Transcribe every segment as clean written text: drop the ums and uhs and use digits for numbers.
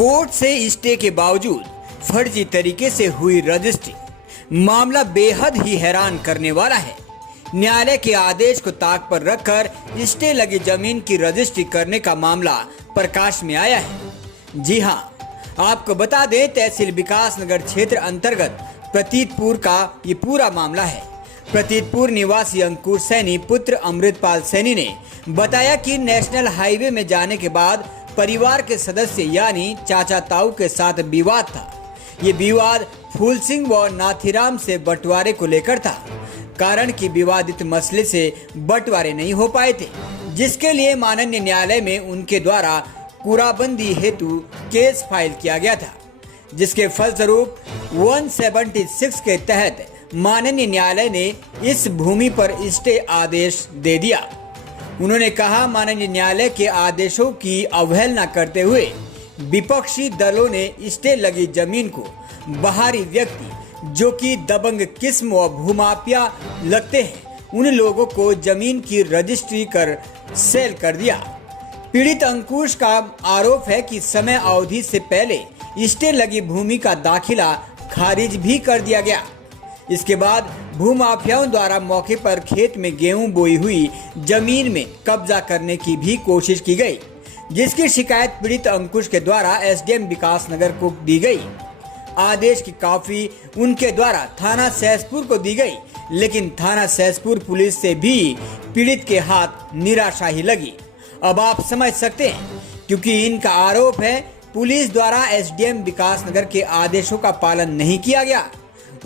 Court से stay के बावजूद फर्जी तरीके से हुई रजिस्ट्री, मामला बेहद ही हैरान करने वाला है। न्यायालय के आदेश को ताक पर रखकर स्टे लगी जमीन की रजिस्ट्री करने का मामला प्रकाश में आया है। जी हां, आपको बता दें, तहसील विकास नगर क्षेत्र अंतर्गत प्रतीतपुर का ये पूरा मामला है। प्रतीतपुर निवासी अंकुर सैनी पुत्र अमृतपाल सैनी ने बताया कि नेशनल हाईवे में जाने के बाद परिवार के सदस्य यानी चाचा ताऊ के साथ विवाद था। ये विवाद फूल सिंह व नाथीराम से बंटवारे को लेकर था। कारण कि विवादित मसले से बंटवारे नहीं हो पाए थे, जिसके लिए माननीय न्यायालय में उनके द्वारा पूराबंदी हेतु केस फाइल किया गया था, जिसके फलस्वरूप 176 के तहत माननीय न्यायालय ने इस भूमि पर स्टे आदेश दे दिया। उन्होंने कहा, माननीय न्यायालय के आदेशों की अवहेलना करते हुए विपक्षी दलों ने स्टे लगी जमीन को बाहरी व्यक्ति जो कि दबंग किस्म व भूमाफिया लगते हैं, उन लोगों को जमीन की रजिस्ट्री कर सेल कर दिया। पीड़ित अंकुश का आरोप है कि समय अवधि से पहले स्टे लगी भूमि का दाखिला खारिज भी कर दिया गया। इसके बाद भूमाफियाओं द्वारा मौके पर खेत में गेहूं बोई हुई जमीन में कब्जा करने की भी कोशिश की गई, जिसकी शिकायत पीड़ित अंकुश के द्वारा एसडीएम विकास नगर को दी गई। आदेश की कॉपी उनके द्वारा थाना सहसपुर को दी गई, लेकिन थाना सहसपुर पुलिस से भी पीड़ित के हाथ निराशा ही लगी। अब आप समझ सकते हैं, क्योंकि इनका आरोप है पुलिस द्वारा एसडीएम विकास नगर के आदेशों का पालन नहीं किया गया।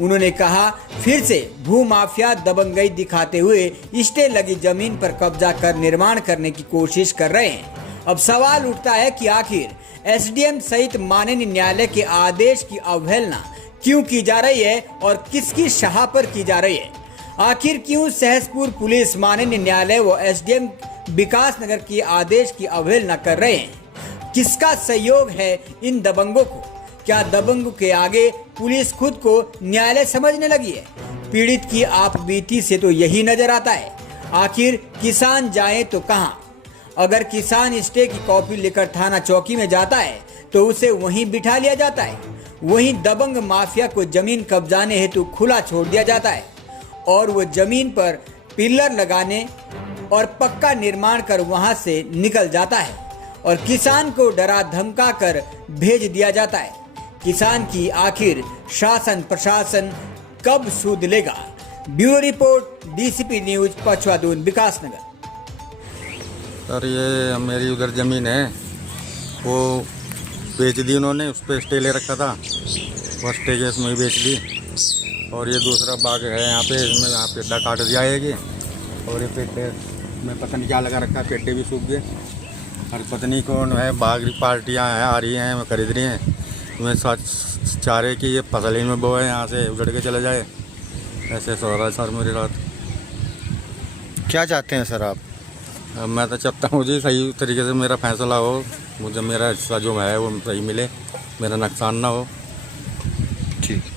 उन्होंने कहा, फिर से भूमाफिया दबंगई दिखाते हुए स्टे लगी जमीन पर कब्जा कर निर्माण करने की कोशिश कर रहे हैं। अब सवाल उठता है कि आखिर एसडीएम सहित माननीय न्यायालय के आदेश की अवहेलना क्यों की जा रही है और किसकी शाह पर की जा रही है। आखिर क्यों सहसपुर पुलिस माननीय न्यायालय व एसडीएम विकास नगर के आदेश की अवहेलना कर रहे हैं। किसका सहयोग है इन दबंगों को? क्या दबंगों के आगे पुलिस खुद को न्यायालय समझने लगी है? पीड़ित की आप बीती से तो यही नजर आता है। आखिर किसान जाए तो कहां? अगर किसान स्टे की कॉपी लेकर थाना चौकी में जाता है तो उसे वहीं बिठा लिया जाता है। वहीं दबंग माफिया को जमीन कब्जाने हेतु खुला छोड़ दिया जाता है और वो जमीन पर पिलर लगाने और पक्का निर्माण कर वहां से निकल जाता है और किसान को डरा धमका कर भेज दिया जाता है। किसान की आखिर शासन प्रशासन कब सूद लेगा? Bureau report, DCP news, Pachhwadun, Vikas Nagar. Sir, ये मेरी उधर ज़मीन है, वो बेच दी उन्होंने। उस पर स्टे ले रखा था, वो स्टे केस में ही बेच दी। और ये दूसरा बाग है यहाँ पे, इसमें यहाँ पेड्डा काट दिया है कि, और ये पेड्डे में पता नहीं क्या लगा रखा है, पेड्डे भी सूख गए। और पता नहीं कौन है, बाग पार्टियाँ हैं आ रही हैं, खरीद रही हैं। मैं चाह रहे कि ये फसल ही में बो है, यहाँ से उजड़ के चले जाए। ऐसे सो रहा है सर मेरी रात। क्या चाहते हैं सर आप? मैं तो चाहता हूँ जी सही तरीके से मेरा फैसला हो, मुझे मेरा हिस्सा जो है वो सही मिले, मेरा नुकसान ना हो। ठीक।